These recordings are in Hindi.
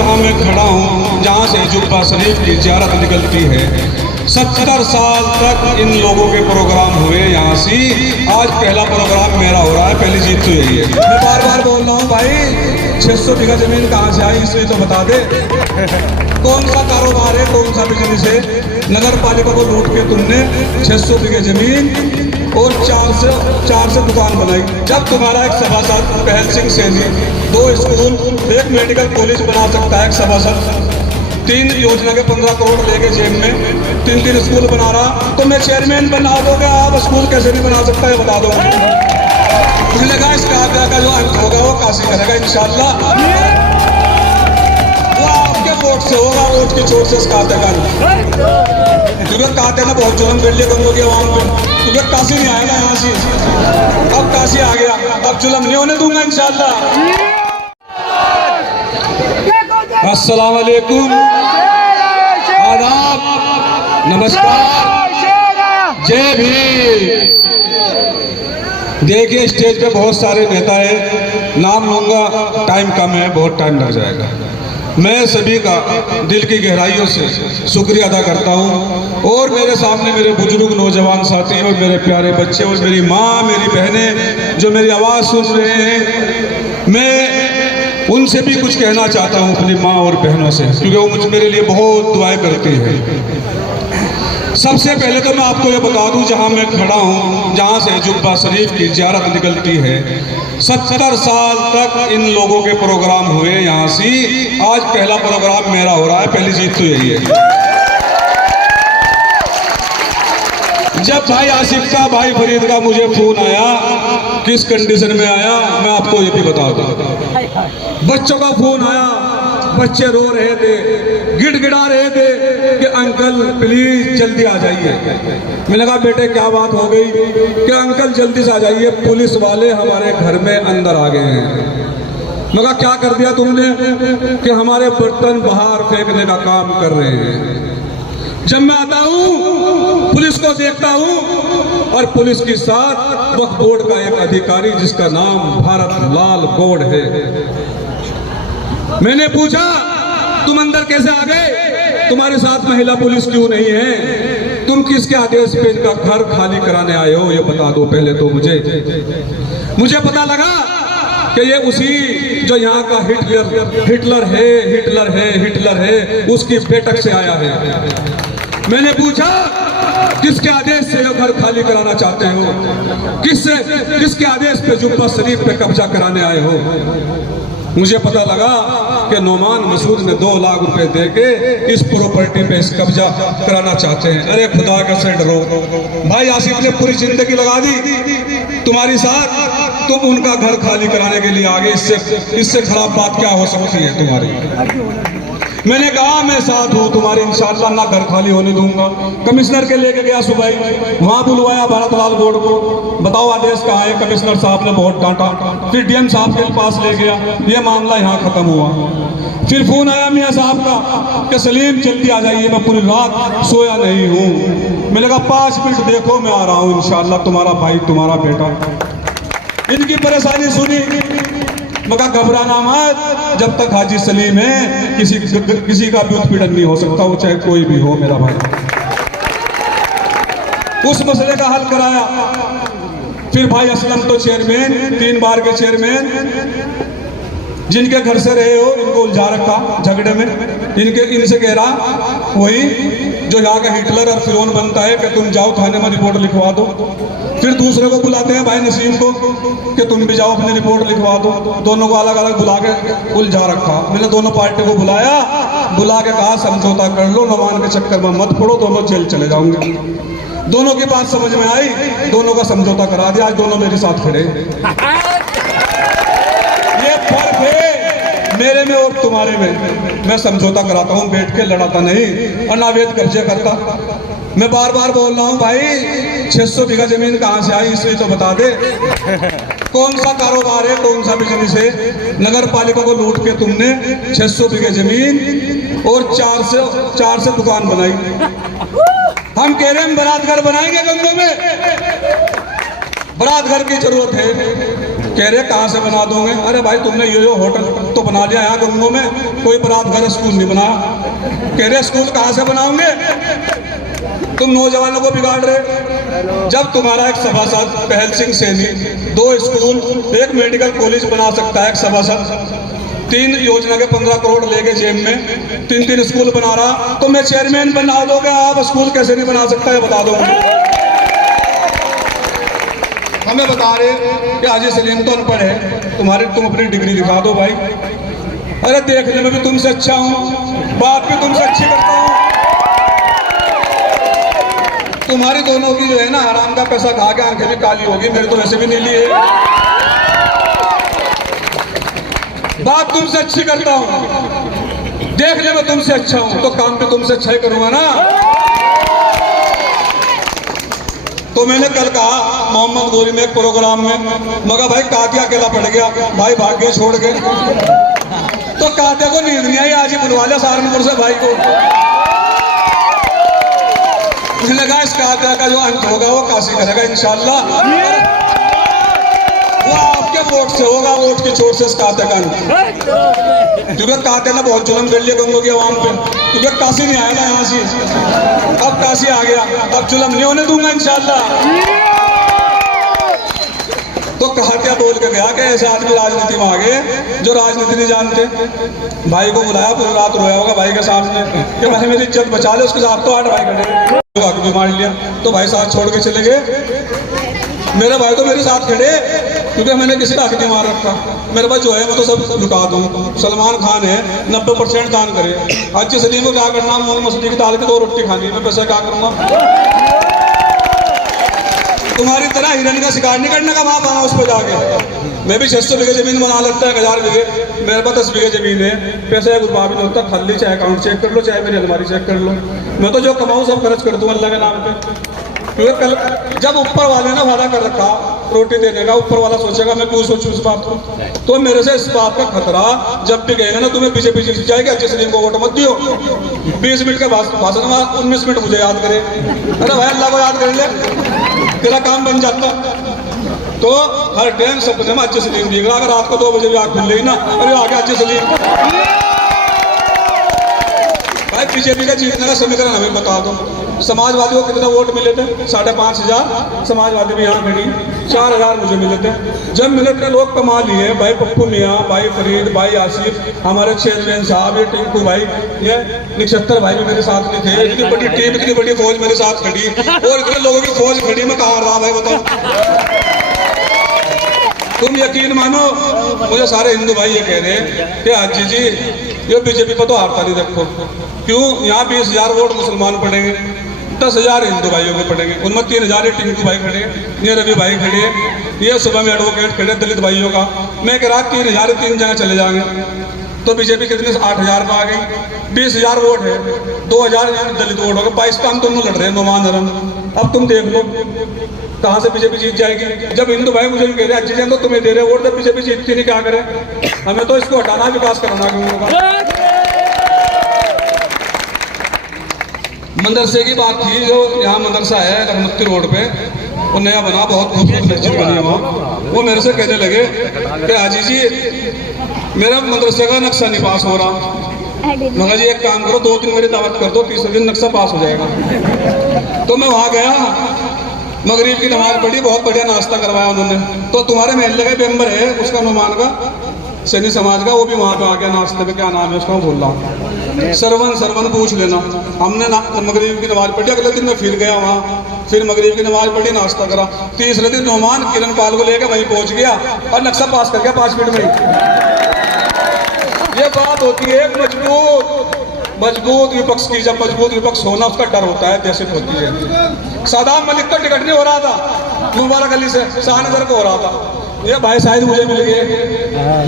जहाँ मैं खड़ा हूँ, जहाँ से जुब्बा शरीफ की ज़ियारत निकलती है। 70 साल तक इन लोगों के प्रोग्राम हुए यहाँ से। आज पहला प्रोग्राम मेरा हो रहा है, पहली जीत तो यही है। मैं बार बार बोल रहा हूँ भाई, 600 बीघा जमीन कहाँ से आई इसलिए तो बता दे। कौन सा कारोबार है, कौन सा बिजनेस है? नगर पालिका को लूट के तुमने 600 बीघे जमीन और 4 से दुकान बनाई। जब तुम्हारा एक सभासद पहल Singh Saini 2 school, 1 medical college बना सकता है एक सभासद, 3 योजना के 15 करोड़ लेके जेब में 3 स्कूल बना रहा, तो मैं चेयरमैन बना दोगे आप? स्कूल कैसे नहीं बना सकता है बता दो। मुझे लगा इस काका का जो अंक होगा वो काशी करेगा इंशाल्लाह। वो आपके वोट से होगा, वोट की चोट से इस काते का क्योंकि काते ने बहुत जुल्म कर लिया गंगों की आवाम पे, क्योंकि काशी नहीं आएगा यहाँ से। अब काशी आ गया, अब जुल्म नहीं होने दूंगा इंशाल्लाह। अस्सलाम वालेकुम, आदाब, नमस्कार, जय भीम। देखिए स्टेज पे बहुत सारे नेता हैं, नाम लूंगा, टाइम कम है, बहुत टाइम लग जाएगा। मैं सभी का दिल की गहराइयों से शुक्रिया अदा करता हूँ। और मेरे सामने मेरे बुजुर्ग नौजवान साथी और मेरे प्यारे बच्चे और मेरी माँ, मेरी बहनें जो मेरी आवाज़ सुन रहे हैं, मैं उनसे भी कुछ कहना चाहता हूँ, अपनी माँ और बहनों से, क्योंकि वो मुझे मेरे लिए बहुत दुआएं करती हैं। सबसे पहले तो मैं आपको ये बता दूं, जहाँ मैं खड़ा हूँ, जहाँ से जुब्बा शरीफ की ज़ियारत निकलती है, 70 साल तक इन लोगों के प्रोग्राम हुए यहाँ से। आज पहला प्रोग्राम मेरा हो रहा है, पहली जीत तो यही है। जब भाई आसिफ का, भाई फरीद का मुझे फोन आया, किस कंडीशन में आया मैं आपको ये भी बता दूं। बच्चों का फोन आया, बच्चे रो रहे थे, गिड़गिड़ा रहे थे कि अंकल प्लीज जल्दी आ जाइए। मैंने कहा बेटे क्या बात हो गई? कि अंकल जल्दी से आ जाइए, पुलिस वाले हमारे घर में अंदर आ गए हैं। मैंने कहा क्या कर दिया तुमने? कि हमारे बर्तन बाहर फेंकने का काम कर रहे हैं। जब मैं आता हूँ पुलिस को देखता हूँ, और पुलिस के साथ वक्फ बोर्ड का एक अधिकारी जिसका नाम भारत लाल गौड़ है। मैंने पूछा तुम अंदर कैसे आ गए? तुम्हारे साथ महिला पुलिस क्यों नहीं है? तुम किसके आदेश पे इनका घर खाली कराने आए हो, ये बता दो पहले तो मुझे पता लगा कि ये उसी जो यहाँ का हिटलर है उसकी बैठक से आया है। मैंने पूछा किसके आदेश से ये घर खाली कराना चाहते हो? किसके आदेश पे जुब्बा शरीफ पे कब्जा कराने आए हो? मुझे पता लगा कि नोमान मसूद ने 2 लाख रुपए देके इस प्रॉपर्टी पे इस कब्जा कराना चाहते हैं। अरे खुदा का से डरो भाई, आसिफ ने पूरी जिंदगी लगा दी तुम्हारी साथ, तुम उनका घर खाली कराने के लिए आगे। इससे खराब बात क्या हो सकती है तुम्हारी? मैंने कहा मैं साथ हूँ तुम्हारे, इंशाअल्लाह ना घर खाली होने दूंगा। कमिश्नर के लेके गया सुबह, वहाँ बुलवाया भारत लाल गौड़ को, बताओ आदेश कहाँ है? कमिश्नर साहब ने बहुत डांटा। फिर डीएम साहब के पास ले गया, ये मामला यहाँ खत्म हुआ। फिर फोन आया मियाँ साहब का कि सलीम जल्दी आ जाइए, मैं पूरी रात सोया नहीं हूँ। मैंने कहा 5 मिनट देखो, मैं आ रहा हूँ इंशाअल्लाह, तुम्हारा भाई तुम्हारा बेटा। इनकी परेशानी सुनी, मगर घबराना मत, जब तक हाजी सलीम है किसी का भी उत्पीड़न नहीं हो सकता, वो चाहे कोई भी हो मेरा भाई। उस मसले का हल कराया। फिर भाई असलम तो चेयरमैन, 3 बार के चेयरमैन, जिनके घर से रहे हो इनको उलझा रखा झगड़े में। इनसे कह रहा वही जो यहाँ का हिटलर और फिरौन बनता है कि तुम जाओ थाने में रिपोर्ट लिखवा दो। फिर दूसरे को बुलाते हैं भाई नसीम को कि तुम भी जाओ अपनी रिपोर्ट लिखवा दो। दोनों को अलग अलग बुला के उलझा रखा। मैंने दोनों पार्टी को बुला के कहा समझौता कर लो, नौमान के चक्कर में मत पड़ो, दोनों जेल चले जाओगे। दोनों की बात समझ में आई, दोनों का समझौता करा दिया, आज दोनों मेरे साथ खड़े। ये फर्क है मेरे में और तुम्हारे में। मैं समझौता कराता हूँ, बैठ के लड़ाता नहीं और नावेद कब्जे करता। मैं बार बार बोल रहा हूँ भाई, 600 बीघा जमीन कहाँ से आई इसलिए तो बता दे। कौन सा कारोबार है, कौन सा बिजनेस है? नगर पालिका को लूट के तुमने 600 बीघे जमीन और 4 से दुकान बनाई। हम कह रहे हैं बारात घर बनाएंगे गंगों में। बारात घर की जरूरत है कह रहे कहाँ से बना दोगे? अरे भाई तुमने ये होटल तो बना लिया यहाँ गंगों में, कोई बरात घर स्कूल नहीं बनाया। कह रहे स्कूल कहाँ से बनाओगे? तुम नौजवानों को बिगाड़ रहे। जब तुम्हारा एक सभासद पहल Singh Saini 2 school, 1 medical college बना सकता है एक सभासद, 3 योजना के 15 करोड़ लेके जेब में 3 स्कूल बना रहा, तो मैं चेयरमैन बना दोगे आप? स्कूल कैसे नहीं बना सकता है बता दो। हमें बता रहे कि हाजी सलीम तो अनपढ़ है, तुम अपनी डिग्री दिखा दो भाई। अरे देखने में भी तुमसे अच्छा हूँ, बात भी तुमसे अच्छी करता हूँ। तुम्हारी दोनों की जो है ना आराम का पैसा खा के आंखें भी काली होगी, मेरी तो वैसे भी नीली है। बात तुमसे अच्छी करता हूँ, देखने में तुमसे अच्छा हूँ, तो काम भी तुमसे अच्छा ही करूंगा ना। तो मैंने कल कहा मोहम्मद गोरी में एक प्रोग्राम में, मगर भाई कातिया अकेला पड़ गया, भाई भाग गया छोड़ के। तो कातिया को नींद नहीं आई, आज ही बुलवा लिया सहारनपुर से भाई को। मुझे लगा इस कातिया का जो अंत होगा वो काशी करेगा इंशाल्लाह, वो आपके वोट से होगा, वोट की चोट से इस कातिया का अंत। क्योंकि कातिया ने बहुत जुल्म कर लिया गंगों की आवाम पे, क्योंकि काशी नहीं आया ना यहाँ से, अब काशी आ गया, अब जुल्म नहीं होने दूंगा इंशाल्लाह। तो कातिया बोल के गया कि ऐसे आदमी राजनीति में आ गए जो राजनीति नहीं जानते। भाई को बुलाया, पूरी रात रोया होगा भाई के सामने कि भाई मेरी इज्जत बचा ले। उसके साथ तो 8 भाई खड़े, आगे भी मार लिया, तो भाई साथ छोड़ के चले गए। मेरे भाई तो मेरे साथ खड़े, क्योंकि मैंने किसी का हक नहीं मार रखा। मेरे पास जो है मैं तो सब लुटा दूँ। सलमान खान है 90% दान करे, अच्छी सलीम को क्या करना, मूंग मछली की दाल की 2 रोटी खानी, मैं पैसा क्या करूँगा? तुम्हारी तरह हिरन का शिकार नहीं करने का वहां पाना उस पर जाके। मैं भी 600 बीघे जमीन बना लगता है, 1000 बीघे, मेरे पास 10 बीघे जमीन है, पैसा एक रुपया भी नहीं होता। खाली चाहे अकाउंट चेक कर लो, चाहे मेरी अलमारी चेक कर लो, मैं तो जो कमाऊँ सब खर्च कर दूँ अल्लाह के नाम पे। क्योंकि कल जब ऊपर वाले ने वादा कर रखा रोटी देने का, ऊपर वाला सोचेगा मैं क्यों सोचूं इस बात को। तो मेरे से इस बात का खतरा जब भी कहेगा ना तुम्हें बीजेपी जीत जाएगी, अच्छे सलीम को वोट मत दियो, 20 मिनट का भाषण में 19 मिनट मुझे याद करे। अरे भाई अल्लाह को याद कर ले, तेरा काम बन जाता। तो हर टाइम सपने में अच्छे सलीम दिएगा। अगर रात को 2 बजे भी आँख खुल गई ना, अरे आगे अच्छे सलीम। भाई बीजेपी का जीतने का समीकरण हमें बता दो। समाजवादी को कितने वोट मिले थे? 5,500 समाजवादी भी यहाँ खड़ी, 4,000 मुझे मिले थे। जब मिले थे लोग कमा लिए, भाई पप्पू मियाँ, भाई फरीद, भाई आसिफ, हमारे चेयरमैन साहब, ये टिंकू भाई, ये नक्षत्र भाई भी मेरे साथ में थे। इतनी बड़ी टीम, इतनी बड़ी फौज मेरे साथ खड़ी, और इतने लोगों की फौज खड़ी, मैं कहाँ रहा भाई बताओ। तुम यकीन मानो, मुझे सारे हिंदू भाई ये कह रहे हैं कि हाजी जी ये बीजेपी पर तो हारता नहीं देखो। क्यों? यहाँ 20,000 वोट मुसलमान पड़ेंगे, 10,000 हिंदू भाइयों के पड़ेंगे, उनमें 3,000 टिंकू भाई खड़े, ये रवि भाई खड़े, ये सुबह में एडवोकेट खड़े दलित भाइयों का। मैं कह रहा 3,000 3 जगह चले जाएंगे, तो बीजेपी कितने 8,000 पर आ गई। 20,000 वोट है, 2,000 दलित वोट हो गए, पाकिस्तान दोनों लड़ रहे हैं नौमान धर्म। अब तुम देख लो कहाँ से बीजेपी जीत जाएगी। जब हिंदू भाई मुझे कह रहे हैं अच्छी तो तुम्हें दे रहे वोट, जब बीजेपी जीतती नहीं क्या करें? हमें तो इसको हटाना, विकास कराना होगा। मदरसे की बात थी, जो यहाँ मदरसा है रहमती रोड पे, वो नया बना, बहुत खूबसूरत मस्जिद बनी है वहाँ। वो मेरे से कहने लगे कि हाजी जी मेरा मदरसे का नक्शा नहीं पास हो रहा। मगर जी एक काम करो, 2 दिन मेरी दावत कर दो, 30 दिन नक्शा पास हो जाएगा। तो मैं वहाँ गया, मगरिब की नमाज पढ़ी, बहुत बढ़िया नाश्ता करवाया उन्होंने। तो तुम्हारे महल्ले का मेंबर है उसका नुमान का सैनी समाज का, वो भी वहाँ पे आ गया नाश्ते पे, क्या नाम है उसका बोल रहा, सरवन पूछ लेना। हमने मगरिब की नमाज पढ़ी, अगले दिन मैं फिर गया वहाँ, फिर मगरिब की नमाज पढ़ी, नाश्ता करा। तीसरे दिन नुमान किरण पाल को लेकर वहीं पहुँच गया और नक्शा पास कर गया 5 मिनट में। ये बात होती है मजबूत विपक्ष की। जब मजबूत विपक्ष होना उसका डर होता है, दहशत होती है। सदाम मलिक का टिकट नहीं हो रहा था मुबारक अली से, शाहनजर को हो रहा था। ये भाई शायद मुझे मिल गए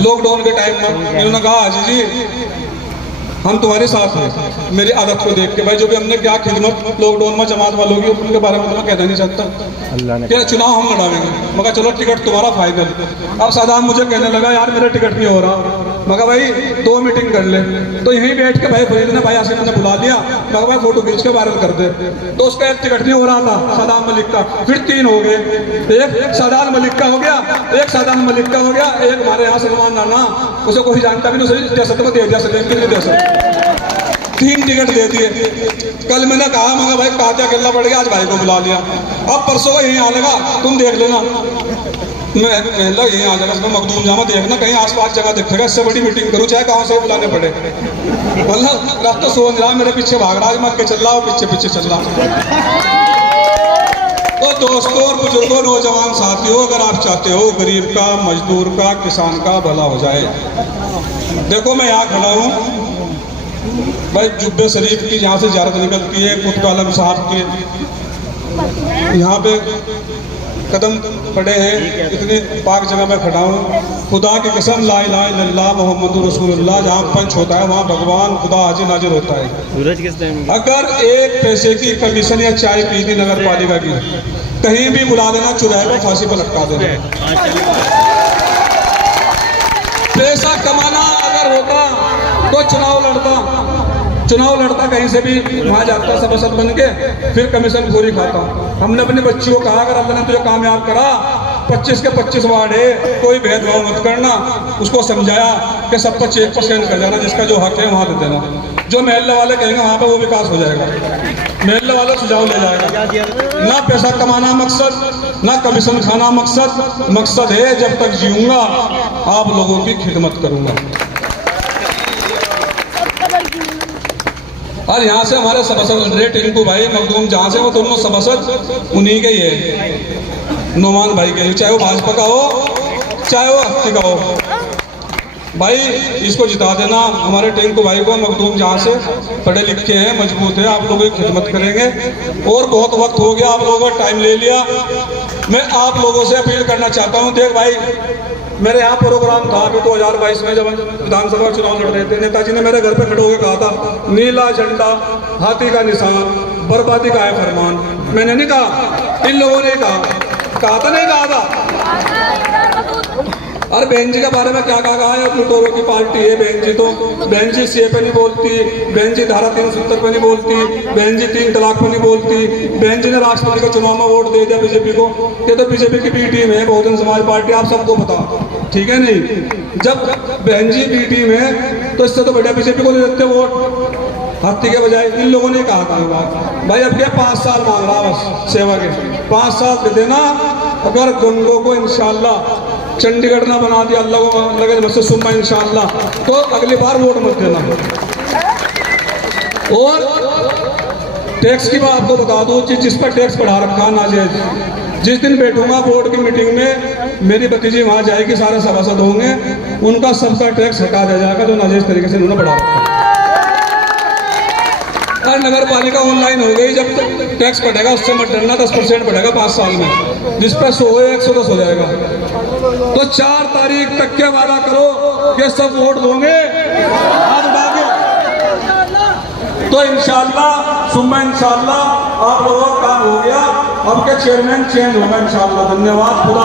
लॉकडाउन के टाइम में। इन्होंने कहा हाजी जी हम तुम्हारे साथ हैं। मेरी आदत को देख के भाई, जो भी हमने क्या खिदमत लॉकडाउन में जमात वालों की, उनके बारे में तो मैं कहना नहीं चाहता। क्या चुनाव हम लड़ावेंगे, मगर चलो टिकट तुम्हारा फाइनल। अब सदाम मुझे कहने लगा यार मेरा टिकट नहीं हो रहा, मगर भाई 2 मीटिंग कर ले। तो यहीं बैठ के भाई फरीद ने भाई आसिफ ने बुला लिया, मगर भाई फोटो खींच के वायरल कर दे। तो उसका एक टिकट नहीं हो रहा था सदाम मलिक का, फिर 3 हो गए। एक सदाम मलिक का हो गया, एक सदाम मलिक का हो गया, एक हमारे यहाँ सलमान नाना, उसे कोई जानता भी नहीं, उसे जैसे तो दे दिया, दे सकते 3 टिकट दे दिए। कल मैंने कहा मगर भाई कात्या खेलना पड़ गया, आज भाई को बुला लिया। अब परसों यहीं आ लेगा, तुम देख लेना। मैं यहीं आ जाएगा, मखदूम जामा देखना, कहीं आसपास जगह दिखेगा, इससे बड़ी मीटिंग करूँ चाहे गाँव से बुलाने पड़े। मतलब रात तो सोच रहा, मेरे पीछे भाग रहा, मैं के चल रहा हूँ, पीछे पीछे चल रहा। तो दोस्तों और बुजुर्गों, नौजवान साथियों, अगर आप चाहते हो गरीब का, मजदूर का, किसान का भला हो जाए, देखो मैं यहाँ खड़ा हूँ भाई, जुब्बे शरीफ की जहाँ से ज़ियारत निकलती है, कुतुब आलम साहब के यहाँ पे कदम पड़े हैं, इतनी पाक जगह में खड़ा हूँ। खुदा की कसम, ला इलाहा इल्लल्लाह मुहम्मदुर रसूलुल्लाह, जहाँ पंच होता है वहाँ भगवान खुदा हाजिर नाजिर होता है। अगर 1 पैसे की कमीशन या चाय पी थी नगर पालिका की, कहीं भी बुला देना, चुराए को फांसी पर लटका देना। पैसा कमाना अगर होता तो चुनाव लड़ता कहीं से भी वहाँ जाता सभासद बन के, फिर कमीशन पूरी खाता। हमने अपने बच्चियों को कहा अगर अल्लाह ने तुझे कामयाब करा, 25 के 25 वार्ड है, कोई भेदभाव मत करना। उसको समझाया कि सब पर 1% कर जाना, जिसका जो हक है वहाँ दे देना। जो महल्ले वाले कहेंगे वहाँ पे वो विकास हो जाएगा, महल्ले वाले सुझाव ले जाएगा। ना पैसा कमाना मकसद, ना कमीशन खाना मकसद है जब तक जीऊंगा आप लोगों की खिदमत करूंगा। और यहाँ से हमारे सभासद टिंकू भाई मखदूम जहाँ से, वो दोनों सभासद उन्हीं के ही है, नोमान भाई के, चाहे वो भाजपा का हो चाहे वो हत्ती का हो। भाई इसको जिता देना, हमारे टिंकू भाई को, मखदूम जहाँ से पढ़े लिखे हैं, मजबूत है, आप लोगों की खिदमत करेंगे। और बहुत वक्त हो गया, आप लोगों का टाइम ले लिया। मैं आप लोगों से अपील करना चाहता हूँ, देख भाई मेरे यहाँ प्रोग्राम था अभी 2022 में, जब विधानसभा चुनाव लड़ रहे थे, नेताजी ने मेरे घर पे खड़े होकर कहा था, नीला झंडा, हाथी का निशान, बर्बादी का है फरमान। मैंने नहीं कहा, इन लोगों ने कहा था, नहीं कहा था। अरे बहन जी के बारे में क्या कहा है, लुटोरों की पार्टी है बहन जी। तो बहन जी सीए पे नहीं बोलती, बहन जी धारा 370 पे नहीं बोलती, बहन जी 3 तलाक पे नहीं बोलती, बहन जी ने राष्ट्रपति के चुनाव में वोट दे दिया बीजेपी को। ये तो बीजेपी की बी टीम है, बहुजन समाज पार्टी, आप सबको पता, ठीक है नहीं। जब बहन जी बी टीम है तो इससे तो बढ़िया बीजेपी को दे देते वोट, हत्ती के बजाय। इन लोगों ने कहा था भाई अब क्या 5 साल मांग रहा बस सेवा के, 5 साल दे देना। अगर गंगों को इंशाल्लाह चंडीगढ़ ना बना दिया अल्लाह को लगे मुझसे सुम्मा इंशाल्लाह, तो अगली बार वोट मत देना। और टैक्स की बात आपको बता दूं, जिस पर टैक्स बढ़ा रखा नाजायज, जिस दिन बैठूंगा बोर्ड की मीटिंग में, मेरी भतीजी वहां जाएगी, सारे सभासद होंगे, उनका सबका टैक्स हटा दिया जाएगा जो नाजायज तरीके से उन्होंने बढ़ा रखा। और नगर पालिका ऑनलाइन हो गई, जब तक टैक्स बढ़ेगा उससे मत डरना, 10% बढ़ेगा 5 साल में, जिस पर 100 है 110 हो जाएगा। तो 4 तारीख तक के वादा करो कि सब वोट दोगे, हाथ उठा के, तो इंशाल्लाह सुम्मा इंशाल्लाह आप लोगों का काम हो गया। अब के चेयरमैन चेंज होगा इंशाल्लाह। धन्यवाद, खुदा।